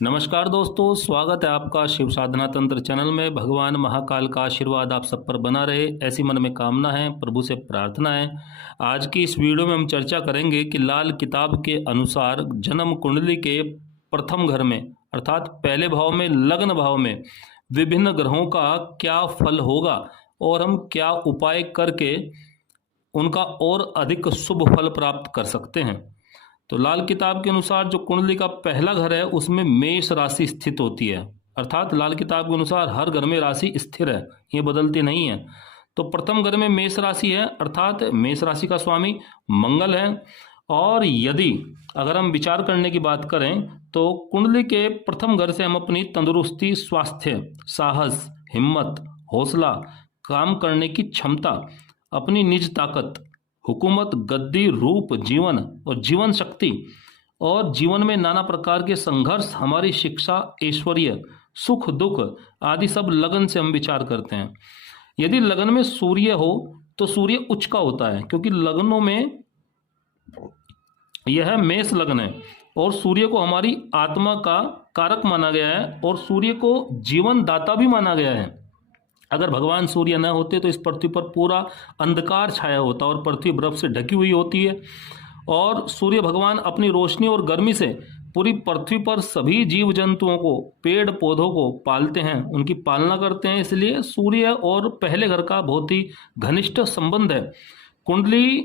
नमस्कार दोस्तों, स्वागत है आपका शिव साधना तंत्र चैनल में। भगवान महाकाल का आशीर्वाद आप सब पर बना रहे, ऐसी मन में कामना है, प्रभु से प्रार्थना है। आज की इस वीडियो में हम चर्चा करेंगे कि लाल किताब के अनुसार जन्म कुंडली के प्रथम घर में अर्थात पहले भाव में, लग्न भाव में विभिन्न ग्रहों का क्या फल होगा और हम क्या उपाय करके उनका और अधिक शुभ फल प्राप्त कर सकते हैं। तो लाल किताब के अनुसार जो कुंडली का पहला घर है उसमें मेष राशि स्थित होती है। अर्थात लाल किताब के अनुसार हर घर में राशि स्थिर है, ये बदलती नहीं है। तो प्रथम घर में मेष राशि है, अर्थात मेष राशि का स्वामी मंगल है। और यदि अगर हम विचार करने की बात करें तो कुंडली के प्रथम घर से हम अपनी तंदुरुस्ती, स्वास्थ्य, साहस, हिम्मत, हौसला, काम करने की क्षमता, अपनी निज ताकत, हुकूमत, गद्दी, रूप, जीवन और जीवन शक्ति और जीवन में नाना प्रकार के संघर्ष, हमारी शिक्षा, ऐश्वर्य, सुख दुख आदि सब लगन से हम विचार करते हैं। यदि लगन में सूर्य हो तो सूर्य उच्च का होता है, क्योंकि लगनों में यह मेष लगन है और सूर्य को हमारी आत्मा का कारक माना गया है और सूर्य को जीवन दाता भी माना गया है। अगर भगवान सूर्य न होते तो इस पृथ्वी पर पूरा अंधकार छाया होता और पृथ्वी बर्फ से ढकी हुई होती है। और सूर्य भगवान अपनी रोशनी और गर्मी से पूरी पृथ्वी पर सभी जीव जंतुओं को, पेड़ पौधों को पालते हैं, उनकी पालना करते हैं। इसलिए सूर्य और पहले घर का बहुत ही घनिष्ठ संबंध है। कुंडली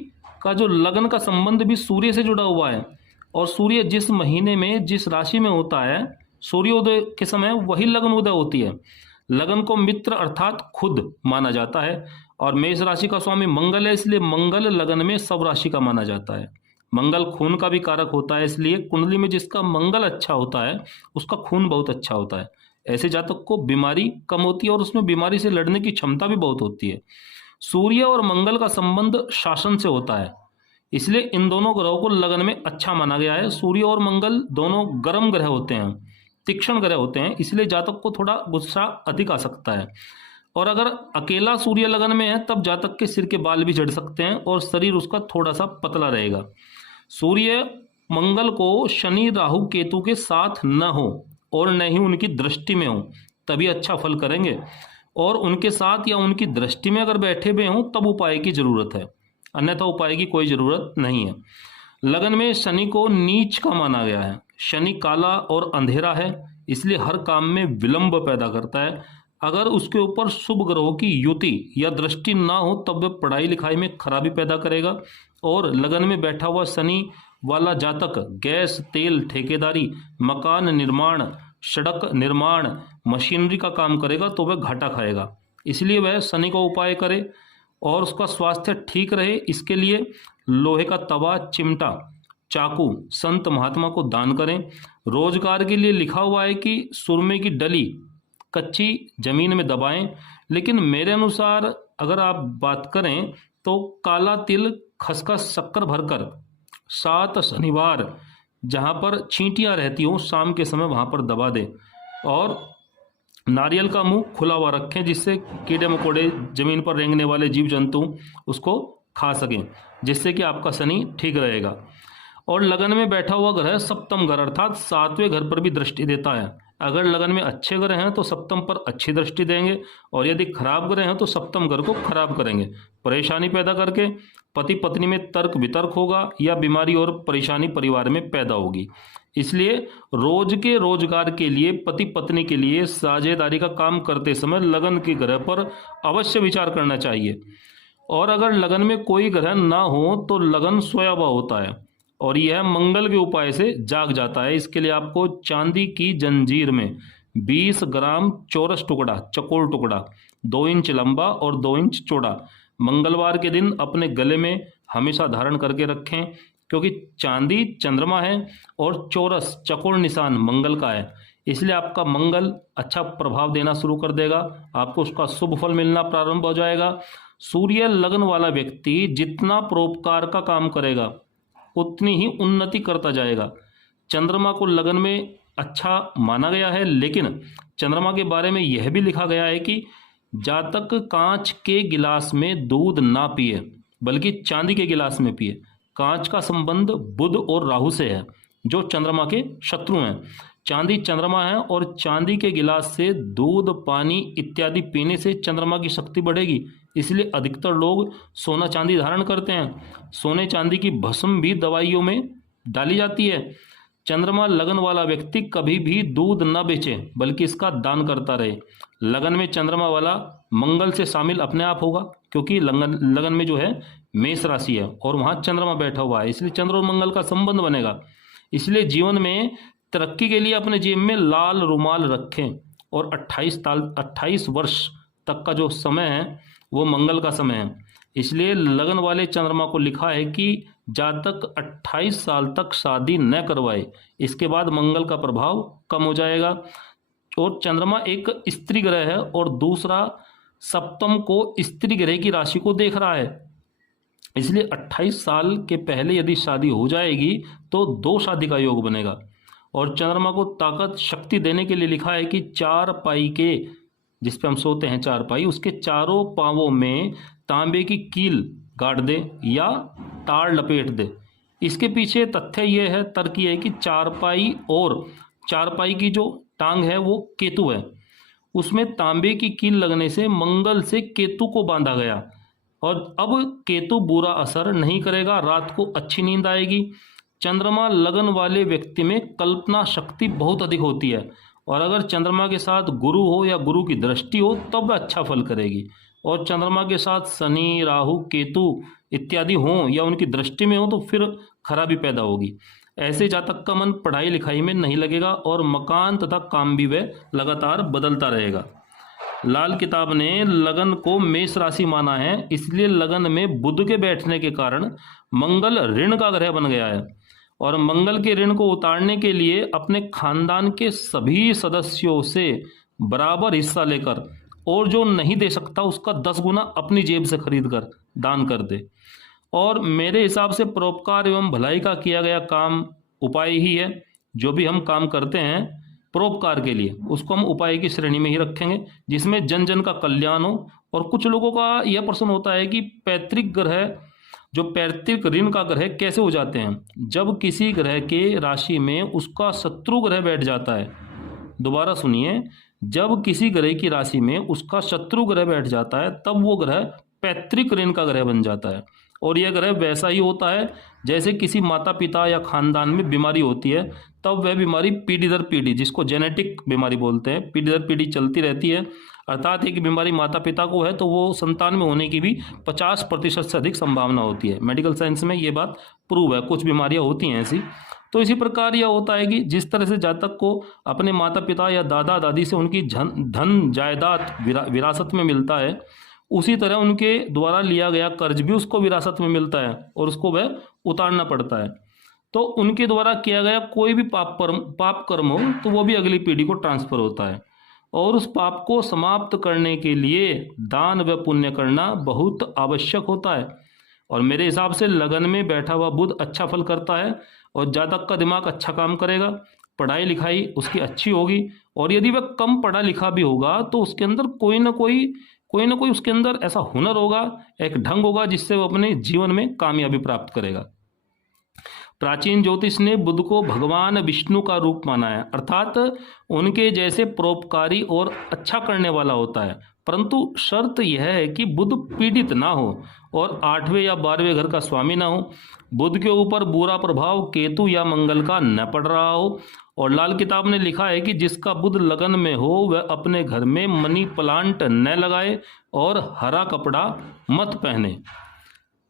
का जो लगन का संबंध भी सूर्य से जुड़ा हुआ है और सूर्य जिस महीने में जिस राशि में होता है, सूर्योदय के समय वही लगन उदय होती है। लगन को मित्र अर्थात खुद माना जाता है और मेष राशि का स्वामी मंगल है, इसलिए मंगल लगन में सब राशि का माना जाता है। मंगल खून का भी कारक होता है, इसलिए कुंडली में जिसका मंगल अच्छा होता है उसका खून बहुत अच्छा होता है। ऐसे जातक को बीमारी कम होती है और उसमें बीमारी से लड़ने की क्षमता भी बहुत होती है। सूर्य और मंगल का संबंध शासन से होता है, इसलिए इन दोनों ग्रहों को लगन में अच्छा माना गया है। सूर्य और मंगल दोनों गर्म ग्रह होते हैं, तीक्ष्ण ग्रह होते हैं, इसलिए जातक को थोड़ा गुस्सा अधिक आ सकता है। और अगर अकेला सूर्य लगन में है तब जातक के सिर के बाल भी झड़ सकते हैं और शरीर उसका थोड़ा सा पतला रहेगा। सूर्य मंगल को शनि, राहु, केतु के साथ न हो और न ही उनकी दृष्टि में हो तभी अच्छा फल करेंगे, और उनके साथ या उनकी दृष्टि में अगर बैठे हुए हों तब उपाय की जरूरत है, अन्यथा उपाय की कोई जरूरत नहीं है। लगन में शनि को नीच का माना गया है। शनि काला और अंधेरा है, इसलिए हर काम में विलंब पैदा करता है। अगर उसके ऊपर शुभ ग्रहों की युति या दृष्टि ना हो तब वह पढ़ाई लिखाई में खराबी पैदा करेगा। और लगन में बैठा हुआ शनि वाला जातक गैस, तेल, ठेकेदारी, मकान निर्माण, सड़क निर्माण, मशीनरी का काम करेगा तो वह घाटा खाएगा। इसलिए वह शनि का उपाय करे और उसका स्वास्थ्य ठीक रहे। इसके लिए लोहे का तवा, चिमटा, चाकू संत महात्मा को दान करें। रोजगार के लिए लिखा हुआ है कि सुरमे की डली कच्ची जमीन में दबाएं, लेकिन मेरे अनुसार अगर आप बात करें तो काला तिल, खसखस, शक्कर भरकर 7 शनिवार जहां पर चींटियां रहती हो शाम के समय वहां पर दबा दें और नारियल का मुंह खुला हुआ रखें, जिससे कीड़े मकोड़े, जमीन पर रेंगने वाले जीव जंतु उसको खा सकें, जिससे कि आपका शनि ठीक रहेगा। और लगन में बैठा हुआ ग्रह सप्तम घर अर्थात 7वें घर पर भी दृष्टि देता है। अगर लगन में अच्छे ग्रह हैं तो सप्तम पर अच्छी दृष्टि देंगे और यदि खराब ग्रह हैं तो सप्तम घर को खराब करेंगे, परेशानी पैदा करके पति पत्नी में तर्क वितर्क होगा या बीमारी और परेशानी परिवार में पैदा होगी। इसलिए रोज के रोजगार के लिए, पति पत्नी के लिए साझेदारी का काम करते समय लगन के ग्रह पर अवश्य विचार करना चाहिए। और अगर लगन में कोई ग्रह ना हो तो लगन सोया हुआ होता है और यह मंगल के उपाय से जाग जाता है। इसके लिए आपको चांदी की जंजीर में 20 ग्राम चौरस टुकड़ा, चकोर टुकड़ा 2 इंच लंबा और 2 इंच चौड़ा मंगलवार के दिन अपने गले में हमेशा धारण करके रखें, क्योंकि चांदी चंद्रमा है और चौरस चकोर निशान मंगल का है। इसलिए आपका मंगल अच्छा प्रभाव देना शुरू कर देगा, आपको उसका शुभ फल मिलना प्रारंभ हो जाएगा। सूर्य लगन वाला व्यक्ति जितना परोपकार का काम करेगा उतनी ही उन्नति करता जाएगा। चंद्रमा को लगन में अच्छा माना गया है, लेकिन चंद्रमा के बारे में यह भी लिखा गया है कि जातक कांच के गिलास में दूध ना पिए बल्कि चांदी के गिलास में पिए। कांच का संबंध बुध और राहु से है, जो चंद्रमा के शत्रु हैं। चांदी चंद्रमा है और चांदी के गिलास से दूध पानी इत्यादि पीने से चंद्रमा की शक्ति बढ़ेगी, इसलिए अधिकतर लोग सोना चांदी धारण करते हैं। सोने चांदी की भस्म भी दवाइयों में डाली जाती है। चंद्रमा लगन वाला व्यक्ति कभी भी दूध न बेचे बल्कि इसका दान करता रहे। लगन में चंद्रमा वाला मंगल से शामिल अपने आप होगा, क्योंकि लगन में जो है मेष राशि है और वहाँ चंद्रमा बैठा हुआ है, इसलिए चंद्र और मंगल का संबंध बनेगा। इसलिए जीवन में तरक्की के लिए अपने जेब में लाल रुमाल रखें और 28 वर्ष तक का जो समय है वो मंगल का समय है। इसलिए लगन वाले चंद्रमा को लिखा है कि जातक 28 साल तक शादी न करवाए, इसके बाद मंगल का प्रभाव कम हो जाएगा। और चंद्रमा एक स्त्री ग्रह है और दूसरा सप्तम को स्त्री ग्रह की राशि को देख रहा है, इसलिए 28 साल के पहले यदि शादी हो जाएगी तो 2 शादी का योग बनेगा। और चंद्रमा को ताकत शक्ति देने के लिए लिखा है कि 4 पाई के, जिस पे हम सोते हैं 4 पाई, उसके चारों पांवों में तांबे की कील गाड़ दे या तार लपेट दे। इसके पीछे तथ्य यह है, तर्क यह है कि 4 पाई और 4 पाई की जो टांग है वो केतु है, उसमें तांबे की कील लगने से मंगल से केतु को बांधा गया और अब केतु बुरा असर नहीं करेगा, रात को अच्छी नींद आएगी। चंद्रमा लगन वाले व्यक्ति में कल्पना शक्ति बहुत अधिक होती है और अगर चंद्रमा के साथ गुरु हो या गुरु की दृष्टि हो तब वह अच्छा फल करेगी। और चंद्रमा के साथ शनि राहु केतु इत्यादि हों या उनकी दृष्टि में हो तो फिर खराबी पैदा होगी। ऐसे जातक का मन पढ़ाई लिखाई में नहीं लगेगा और मकान तथा काम भी वह लगातार बदलता रहेगा। लाल किताब ने लगन को मेष राशि माना है, इसलिए लगन में बुध के बैठने के कारण मंगल ऋण का ग्रह बन गया है और मंगल के ऋण को उतारने के लिए अपने खानदान के सभी सदस्यों से बराबर हिस्सा लेकर और जो नहीं दे सकता उसका 10 गुना अपनी जेब से खरीद कर दान कर दे। और मेरे हिसाब से परोपकार एवं भलाई का किया गया काम उपाय ही है। जो भी हम काम करते हैं परोपकार के लिए उसको हम उपाय की श्रेणी में ही रखेंगे, जिसमें जन जन का कल्याण हो। और कुछ लोगों का यह प्रश्न होता है कि पैतृक ग्रह, जो पैतृक ऋण का ग्रह कैसे हो जाते हैं? जब किसी ग्रह के राशि में उसका शत्रु ग्रह बैठ जाता है, दोबारा सुनिए, जब किसी ग्रह की राशि में उसका शत्रु ग्रह बैठ जाता है तब वो ग्रह पैतृक ऋण का ग्रह बन जाता है। और यह ग्रह वैसा ही होता है जैसे किसी माता पिता या खानदान में बीमारी होती है, तब वह बीमारी पीढ़ी दर पीढ़ी, जिसको जेनेटिक बीमारी बोलते हैं, पीढ़ी दर पीढ़ी चलती रहती है। अर्थात एक बीमारी माता पिता को है तो वो संतान में होने की भी 50% से अधिक संभावना होती है। मेडिकल साइंस में ये बात प्रूव है, कुछ बीमारियां होती हैं ऐसी। तो इसी प्रकार यह होता है कि जिस तरह से जातक को अपने माता पिता या दादा दादी से उनकी धन जायदाद विरासत में मिलता है, उसी तरह उनके द्वारा लिया गया कर्ज भी उसको विरासत में मिलता है और उसको वह उतारना पड़ता है। तो उनके द्वारा किया गया कोई भी पाप कर्म हो तो वो भी अगली पीढ़ी को ट्रांसफर होता है और उस पाप को समाप्त करने के लिए दान व पुण्य करना बहुत आवश्यक होता है। और मेरे हिसाब से लगन में बैठा हुआ बुध अच्छा फल करता है और जातक का दिमाग अच्छा काम करेगा, पढ़ाई लिखाई उसकी अच्छी होगी। और यदि वह कम पढ़ा लिखा भी होगा तो उसके अंदर कोई ना कोई उसके अंदर ऐसा हुनर होगा, एक ढंग होगा जिससे वो अपने जीवन में कामयाबी प्राप्त करेगा। प्राचीन ज्योतिष ने बुध को भगवान विष्णु का रूप माना है, अर्थात उनके जैसे परोपकारी और अच्छा करने वाला होता है। परंतु शर्त यह है कि बुध पीड़ित ना हो और 8वें या 12वें घर का स्वामी ना हो, बुध के ऊपर बुरा प्रभाव केतु या मंगल का न पड़ रहा हो। और लाल किताब ने लिखा है कि जिसका बुध लगन में हो वह अपने घर में मनी प्लांट न लगाए और हरा कपड़ा मत पहने।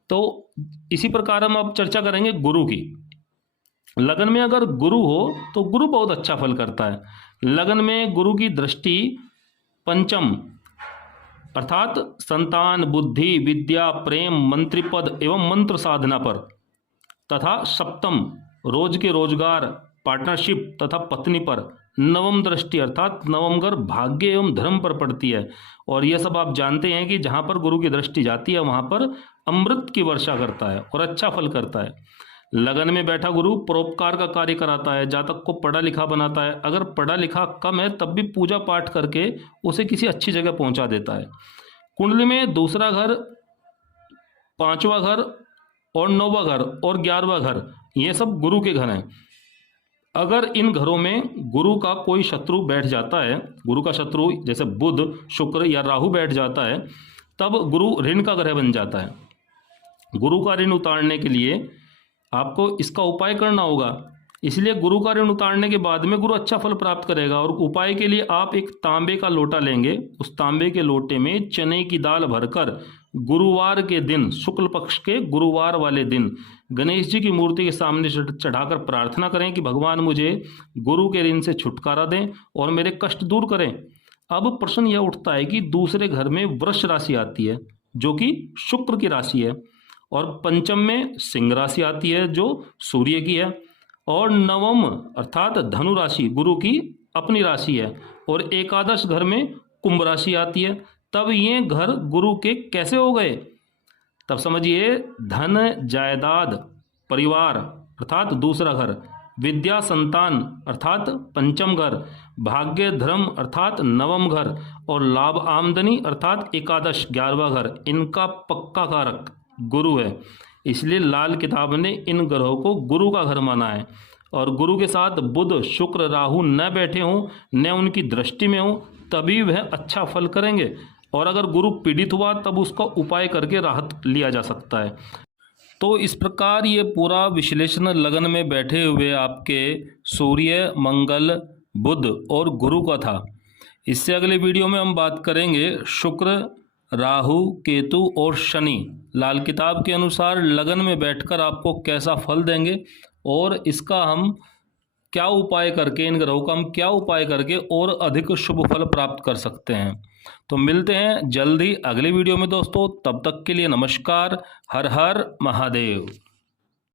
तो इसी प्रकार हम अब चर्चा करेंगे गुरु की। लगन में अगर गुरु हो तो गुरु बहुत अच्छा फल करता है। लगन में गुरु की दृष्टि पंचम अर्थात संतान, बुद्धि, विद्या, प्रेम, मंत्रिपद एवं मंत्र साधना पर तथा सप्तम रोज के रोजगार, पार्टनरशिप तथा पत्नी पर, नवम दृष्टि अर्थात नवम घर भाग्य एवं धर्म पर पड़ती है। और यह सब आप जानते हैं कि जहाँ पर गुरु की दृष्टि जाती है वहाँ पर अमृत की वर्षा करता है और अच्छा फल करता है। लगन में बैठा गुरु परोपकार का कार्य कराता है, जातक को पढ़ा लिखा बनाता है। अगर पढ़ा लिखा कम है तब भी पूजा पाठ करके उसे किसी अच्छी जगह पहुंचा देता है। कुंडली में दूसरा घर, 5वां घर और 9वां घर और 11वां घर, ये सब गुरु के घर हैं। अगर इन घरों में गुरु का कोई शत्रु बैठ जाता है, गुरु का शत्रु जैसे बुध, शुक्र या राहु बैठ जाता है, तब गुरु ऋण का ग्रह बन जाता है। गुरु का ऋण उतारने के लिए आपको इसका उपाय करना होगा। इसलिए गुरु का ऋण उतारने के बाद में गुरु अच्छा फल प्राप्त करेगा। और उपाय के लिए आप एक तांबे का लोटा लेंगे, उस तांबे के लोटे में चने की दाल भरकर गुरुवार के दिन, शुक्ल पक्ष के गुरुवार वाले दिन गणेश जी की मूर्ति के सामने चढ़ाकर प्रार्थना करें कि भगवान मुझे गुरु के ऋण से छुटकारा दें और मेरे कष्ट दूर करें। अब प्रश्न यह उठता है कि दूसरे घर में वृष राशि आती है जो कि शुक्र की राशि है, और पंचम में सिंह राशि आती है जो सूर्य की है, और नवम अर्थात धनु राशि गुरु की अपनी राशि है, और एकादश घर में कुंभ राशि आती है। तब ये घर गुरु के कैसे हो गए? तब समझिए, धन, जायदाद, परिवार अर्थात दूसरा घर, विद्या, संतान अर्थात पंचम घर, भाग्य, धर्म अर्थात नवम घर, और लाभ, आमदनी अर्थात एकादश 11वां घर, इनका पक्का कारक गुरु है। इसलिए लाल किताब ने इन ग्रहों को गुरु का घर माना है। और गुरु के साथ बुध, शुक्र, राहु न बैठे हों, न उनकी दृष्टि में हो, तभी वह अच्छा फल करेंगे। और अगर गुरु पीड़ित हुआ तब उसका उपाय करके राहत लिया जा सकता है। तो इस प्रकार ये पूरा विश्लेषण लगन में बैठे हुए आपके सूर्य, मंगल, बुध और गुरु का था। इससे अगले वीडियो में हम बात करेंगे शुक्र, राहु, केतु और शनि लाल किताब के अनुसार लगन में बैठकर आपको कैसा फल देंगे, और इसका हम क्या उपाय करके, इन ग्रहों का हम क्या उपाय करके और अधिक शुभ फल प्राप्त कर सकते हैं। तो मिलते हैं जल्द ही अगले वीडियो में दोस्तों। तब तक के लिए नमस्कार। हर हर महादेव।